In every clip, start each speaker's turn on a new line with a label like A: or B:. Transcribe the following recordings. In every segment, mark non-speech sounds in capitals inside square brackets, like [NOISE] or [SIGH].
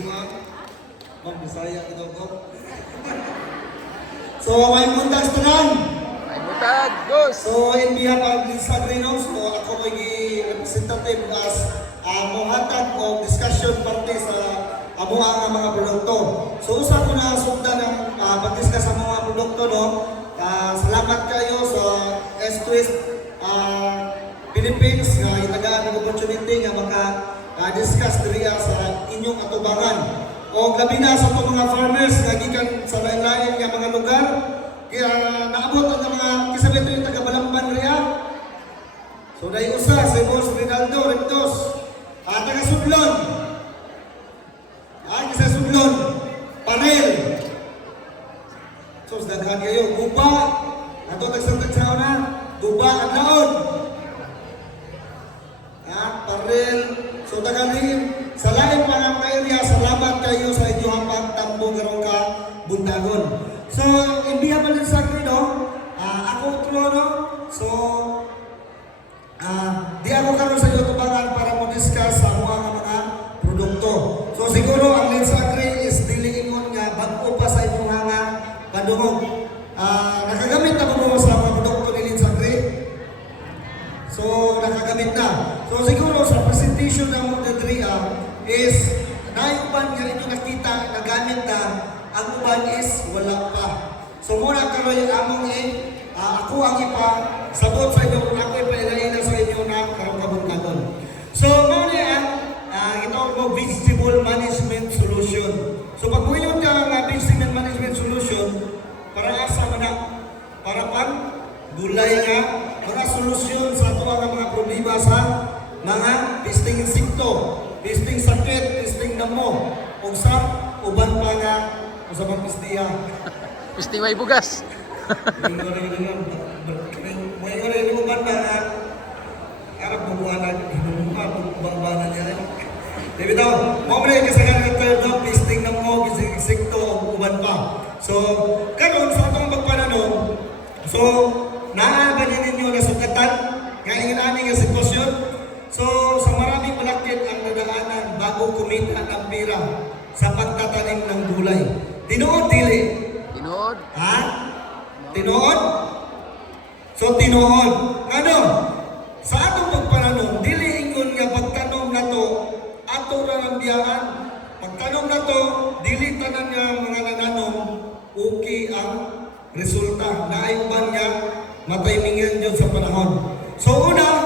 A: Ma'am. Ma'am, Bisaya ito ko. [LAUGHS] So, may mundas tanan.
B: Ay butag, boss!
A: So, in behalf of Lisa Greenhouse, so ako may representative as uh, mohatag o discussion parte sa amo ang mga produkto. So, usa ko na sugdan ng uh, pag-discuss sa mga produkto, no? Ah, salamat kayo sa S-Twist ah, Philippines nga itagaan ng opportunity nga maka ah, discuss diriya sa inyong atubangan. O labi na sa itong mga farmers nga gikan sa lain-lain nga mga lugar kaya naabot ang mga kisabito yung taga-Balamban riya. So dahil usa si Boss Rinaldo Rectos. Ah, taga Sudlon. Ah, kisa Sudlon. Panel. So daghan kayo guba. Ato tagsantag sa una. Guba ang laon. Ah, parel. So tagalin, sa lain pa ng area, salamat kayo sa inyong pagtambo karong ka bundagon. So, in behalf of sa no, ah, ako utro, no? So, ah, di ako karon sa iyo presentation ng Muna Dria is naiuban nga ito nakita na gamit na ang uban is wala pa. So, muna karoon yung among eh, ah, ako ang ipa sabot sa inyo kung ako ipailay na sa inyo na karong kabuntagon. So, muna yan, ah, ito mo vegetable management solution. So, pag buyon ka ng vegetable management solution, para asa na, para pang gulay nga, mga solusyon sa ato ang mga problema sa mga pisting insekto, pisting sakit, pisting damo, o sa uban pa nga, o sa mga pistiya. [LAUGHS]
B: Pisti may
A: nga rin uban pa nga, Arap bubuhanan, hinuha, bangbanan niya rin. Di bitaw, mo rin kasagan ng third no, pisting ng mo, insekto, o uban pa. So, karon sa atong pagpanano, so, pagtatanim ng gulay. Tinuod, dili.
B: Tinood!
A: Ha? Tinuod? So, tinuod. Ano? Sa atong pagpananom, dili ingon nga pagtanom na to, ato ra ang biyaan. Pagtanom na to, dili tanan nga mga nananom, okay ang resulta. Naayuban nga, mataymingan yun sa panahon. So, una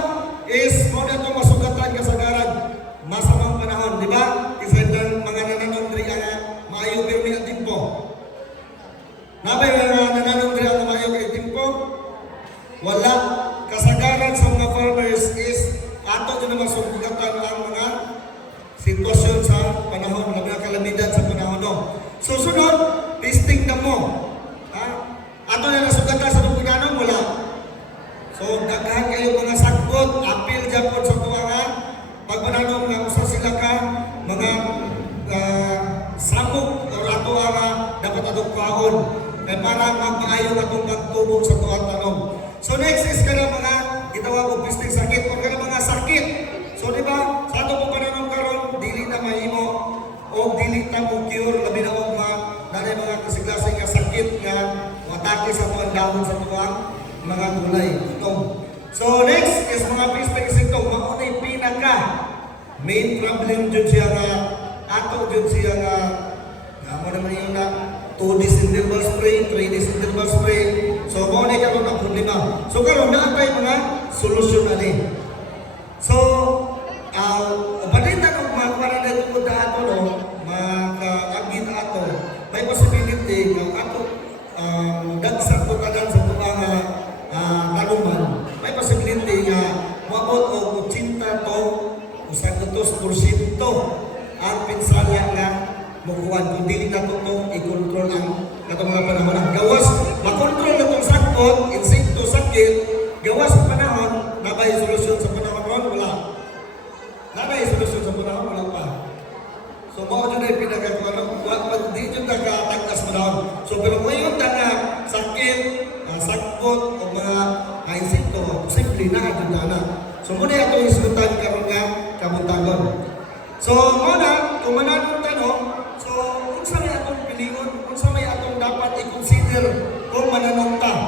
A: mga nanay mga kasiglasay nga sakit nga atake sa tuwang dahon sa tuwang mga gulay. Ito. So next is mga pisting insekto mao na pinaka main problem jud siya nga ato jud siya nga Amo naman yung na 2 days interval spray, 3 days interval spray. So, mo na karon ang problema. So, karon na tayo mga solusyon ali. So, dagsa ko kanan sa mga uh, kaluman, may possibility nga maabot o 80 to usag utos porsyento ang pinsalya nga mukuhan kung dili na to i-control ang katong mga panahon. Gawas, makontrol na itong sakot, insekto, sakit, gawas sa panahon, nabay solusyon sa panahon ron, wala. Nabay solusyon sa panahon, wala pa. So, mao dyan ay pinagkakuan, wala di dyan nagkatagtas tina at dana. So muna ato isgutan karon nga kabutagon. So muna kumanan ang tanong, so unsa may atong pilingon, unsa may atong dapat i-consider kung mananong ta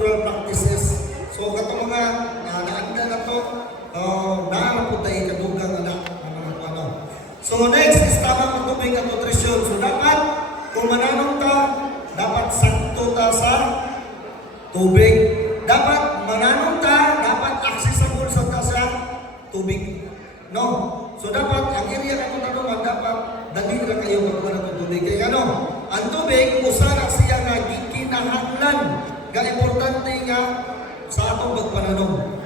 A: cultural practices. So katong mga uh, naanda na to, uh, naara po tayo kadugang anak ng mga ano. So next is tamang matubig at nutrisyon. So dapat kung mananong ka, dapat sakto ta sa tubig. Dapat mananong ka, dapat accessible sa ta sa tubig. No? So dapat ang area ka kung tanungan, dapat dali na kayo magkuha ng tubig. Kaya ano? Ang tubig, usa na siya nga gikinahanglan. Nga importante nga sa atong pagpananom.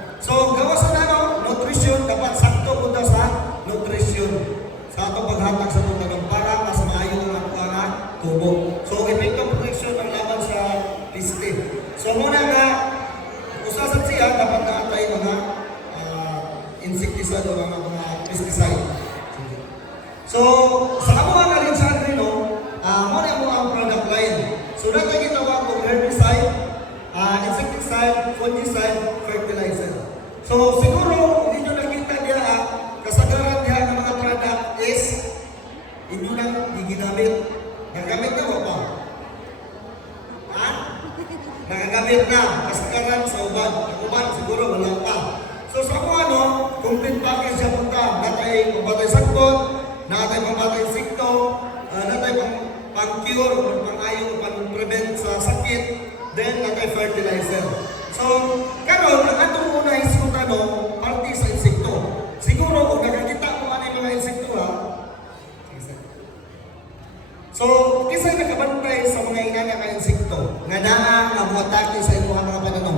A: Nga insekto nga naa nga muatake sa inyong mga pananaw.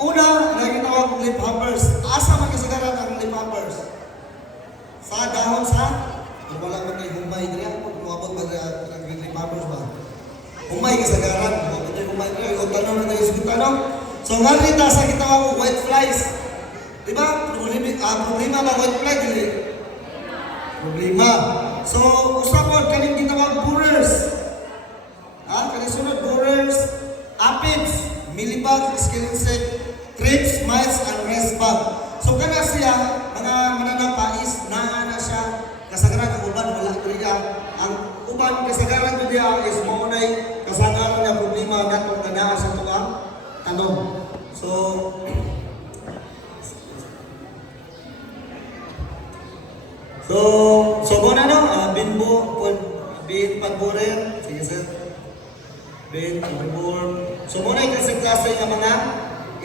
A: Una, nagitawag kong leafhoppers. Asa man kasagaran ang leafhoppers? Sa dahon sa kung wala man kay humay diri ako muabot ba diri ang leafhoppers ba? Humay kasagaran, muabot diri humay diri o tanong na tayo sa tanong. So ngalita sa gitawag kong white flies. Di ba? Problema, ah, problema ba white dili? problema. So, usapon kaning gitawag borers. Ha? Kaning sunod borers, aphids, insect, thrips, mites, and rest bug. So, kana siya, mga mananapais, naa na siya, kasagaran ang uban, wala ko. Ang uban, kasagaran niya is maunay, Bin pagbur. So mo na yung klase-klase ng mga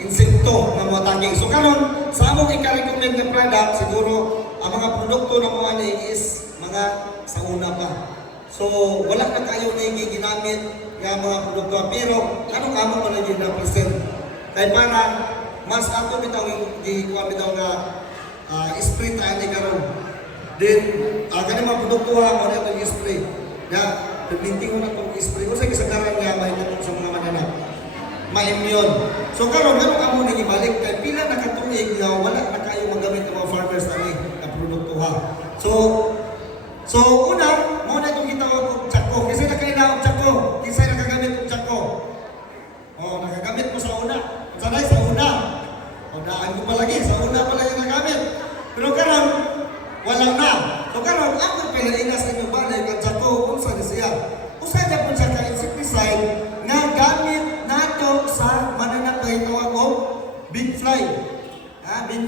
A: insekto na mga taging. So karon sa among ika-recommend na product, siguro ang mga produkto na mo ani is mga sa una pa. So wala na kayo na yung ginamit nga mga produkto. Pero anong among mo na yung na-present? Kaya para mas ato bitaw yung di kuha bitaw nga uh, spray tayo ni karon. Then, uh, kani mga produkto ha, mo na spray. Na, paglinting mo na itong spray. Kung sa kasagaran nga, may itong sa mga mananap. Ma-immune. So, karon ganun ka muna ibalik. Kaya pila na katuig na wala na kayo magamit ng mga farmers na ni na produkto.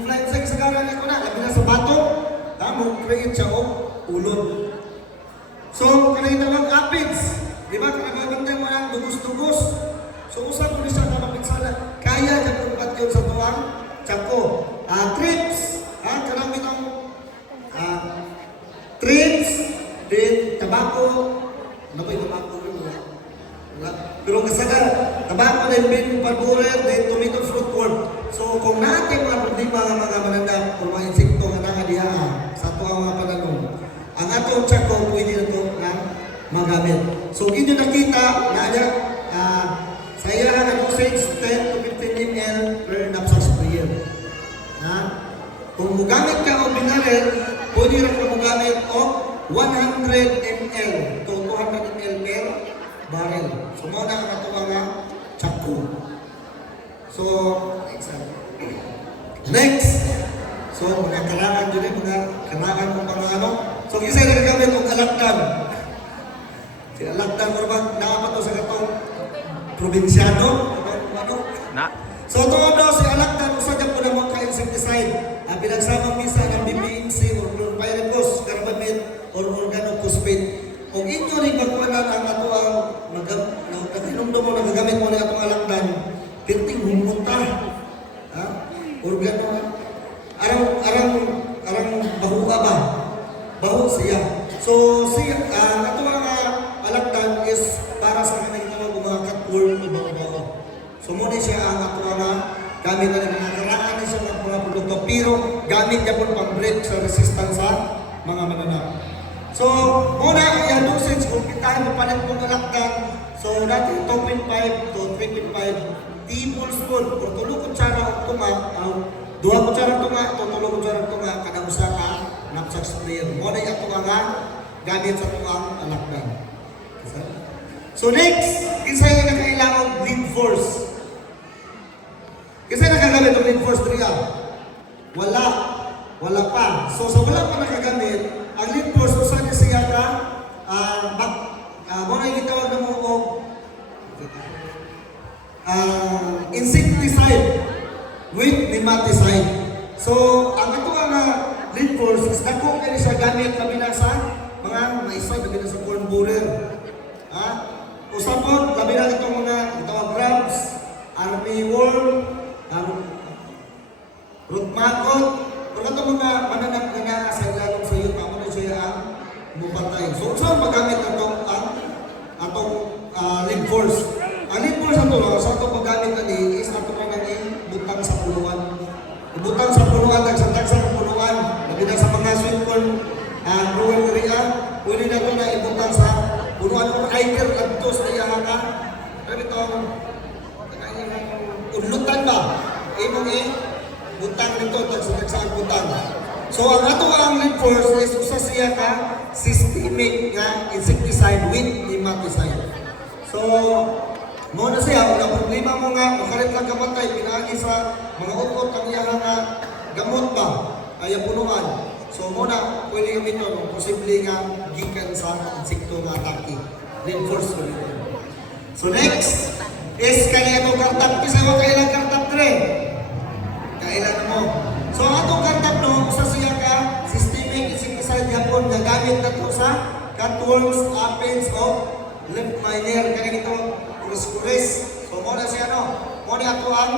A: Fly sa kasagaran ko na labi na sa bato. Ha, mo create siya og ulod. So kanay tawag aphids. Di ba kanabantay mo ang dugos-dugos. So usa po ni siya ka mapinsala. Kaya jud kun patyon sa tuwang Jaco. Ah, trips. Ha, kanang bitong Ah, trips, then tobacco, ano pa yung rin wala? Wala. Pero kasaga, tabako din bin pagburer, din tomato fruit worm. So kung natin mga problema nga mga mananap o mga insekto nga nakadiha sa ato ang mga pananom, ang atong tsako pwede na ito nga magamit. So inyo nakita na niya, ah, sa iya nga dosage 10 to 15 ml per knapsack sprayer. Ha? Kung mugamit ka o binaril, pwede rin ka mugamit o 100 ml to 200 ml per barrel. So, muna ang ito mga tsako. So. Next. So, mga kailangan dyan eh, mga kailangan mo mga ano. So, kisay na gamit ang alakdan. Si alakdan mo ba, nakapato sa katong probinsyano? Ano? ano?
B: Na.
A: So ito daw si Alakdan, So muna siya ang ato nga gamit na mga karaan na siya ng mga produkto pero gamit niya po pang break sa resistance sa mga mananap. So muna ang dosage kung kitahin mo palit mong alakdan so dati 2.5 to 3.5 tablespoon o tulo kutsara o tunga o duha kutsara tunga to tulo kutsara tunga kada usa ka knapsack sprayer. Muna yung ato nga gamit sa tuang alakdan. So next, kinsa yung nakailangan lead force. Kasi nakagamit ng lead force 3 Wala. Wala pa. So sa wala pa nakagamit, ang lead force usa ni siya ka ah bak ah mo na gitawag na mo og ah insecticide with nematicide. So ang ato nga lead force is dako kay siya gamit kami na sa mga maisay kami na sa corn borer. Ha? Usapon, labi na itong mga itawag grabs, army worm, root makot, kung ito mga mananap na na sa ilalong sa iyo, tamo na siya ang mupatay. So, saan magamit ito ang atong uh, lead force? Ang lead force ito, sa itong magamit na ni, is ato na nang butang sa puluan. Ibutang sa puluan, tagsandag sa puluan, labi na sa mga sweet corn, uh, growing area, pwede na ito na ibutang sa puluan kung either adtos na yaha ka. Pero itong udlutan ba? Imong eh, buntang nito sa buntang. So ang ato ang lead force is usa siya ka systemic nga insecticide with nematicide. So mo na siya ang problema mo nga o makalit lang kamatay pinaagi sa mga utot kang iya nga gamot ba ay punuan. So muna, pwede kami ito, no? posible nga gikan sa insekto nga atake. Reinforce ko nito. So next, is kaya itong kartap, kasi ko kailang kartap 3. kailan mo. So atong kantap no, sa siya ka, systemic insecticide hapon gagamit na to sa cutworms, apens, o lymph miner, kaya nito, kuris-kuris. So muna siya no, muna ato ang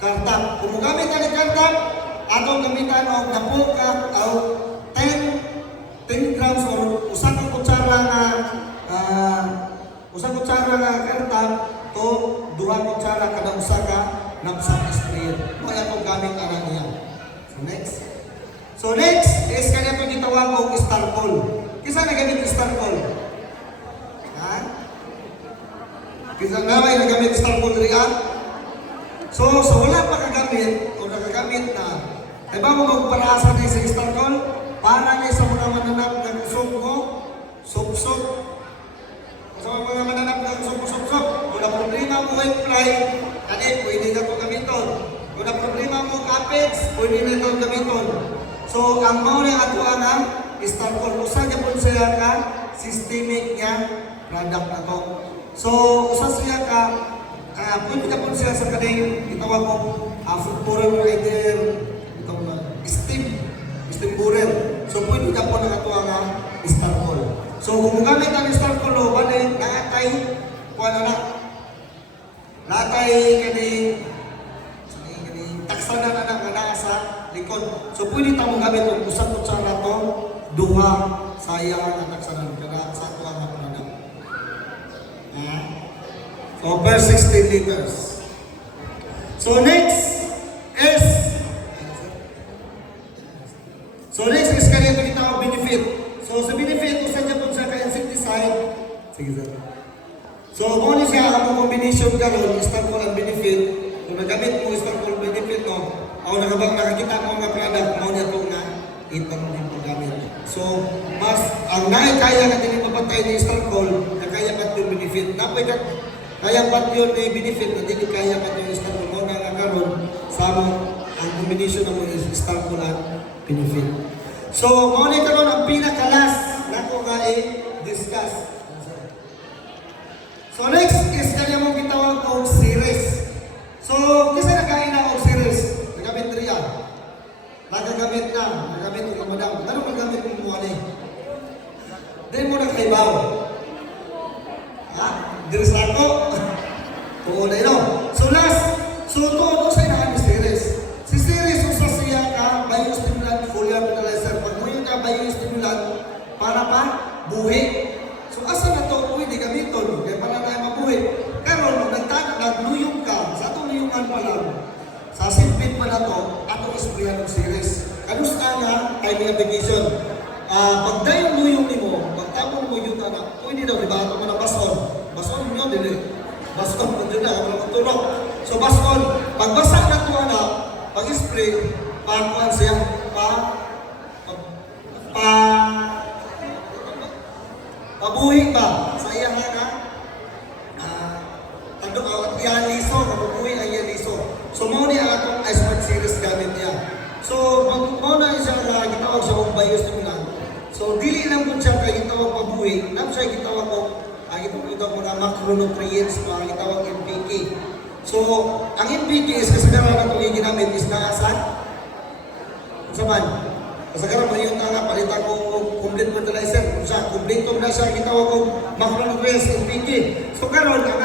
A: kartap. Kung magamit ka ni kartap, atong gamitan o napo ka o 10, 10 grams o usang kutsara na uh, usang kutsara na kartap. To duha kutsara kada usaka ka knapsack sprayer. Mo atong gamit ana niya. So next. So next is kanya to gitawag og starpol. Kisa na gamit starpol? Ha? Kisa na may nagamit starpol riya? So, sa wala pa kagamit o nagagamit na, ay ba mo magparaasa din sa Starcol? Para niya sa mga mananap ng mo, sup-sup. Sa mga mananap ng sup-sup-sup, kung na problema mo white fly, ano pwede na ito gamiton. Kung na problema mo capids, pwede na ito gamiton. So, ang mao na ato ang Starcol, usa niya po siya ka systemic niya product na to. So, usa siya ka Ah, pwede na po siya sa kaning itawag ko uh, food borer rider itong uh, steam steam borer so pwede na po na ito ang uh, star call so kung gamit ang star call o bali nakatay ano na nakatay so pwede ta mo gamit og usap kutsara to duha saya ang taksa na kada sa ito ang product. Ah. So, per 16 liters. So, next is So next is kanya ito kita benefit. So sa benefit, usan niya po siya ka-insecticide. Sige sir. So kung ano siya ang combination karon, start mo ang benefit. Kung nagamit mo ang benefit no, o nakabang nakakita mo nga product, mo niya itong na itang din po gamit. So mas ang naay kaya nga din mapatay ni start call, na kaya pa yung benefit. Napay ka kaya pa yun may benefit na dili kaya pa yung start call mo na nga karon sa ang combination na mo is start call at benefit. So, mo ni karon ang pinakalas na ko nga i-discuss. So next is kanya mong gitawag og series. So, kisa nakain na og series, nagamit riya. Nagagamit na, nagamit ko madam. Ano magamit mo mo ani? Then mo na kaibaw. Ha? Diri sa ako. Tuo [LAUGHS] na ino. So last, so to sa inahan ni series. Si series usa siya ka biostimulant foliar fertilizer. Pag mo yung ka biostimulant para pa buhi. So asa na to pwede gamiton kay para tayo mabuhi. Karon nagtana nagluyong ka sa atong luyungan pa lang. Sa silpit pa na to, ato isprayan ng series. Kanus nga timing application. Ah, pag dahil luyong nimo, pag tapon mo yung anak, pwede daw, di ba? Ito mo na bason. Bason mo dili. Bason mo dyan na, wala magtulog. So bason, pag basa na to anak, pag spray, pakuan siya, pa, pa, pa, pabuhi ba? Sa iya nga nga, ah, tando ka, yan gitawag sa kong biostimulant, so dili lang po siya kay gitawag pabuhi, nam siya gitawag ko, ang itong itawag mo na macronutrients, mga gitawag NPK. So, ang NPK is kasagaran na itong ginamit is naasan? Sa man? Kasagaran mo yung nga palitan ko complete fertilizer. Kung siya, complete na siya gitawag ko macronutrients NPK. So, karon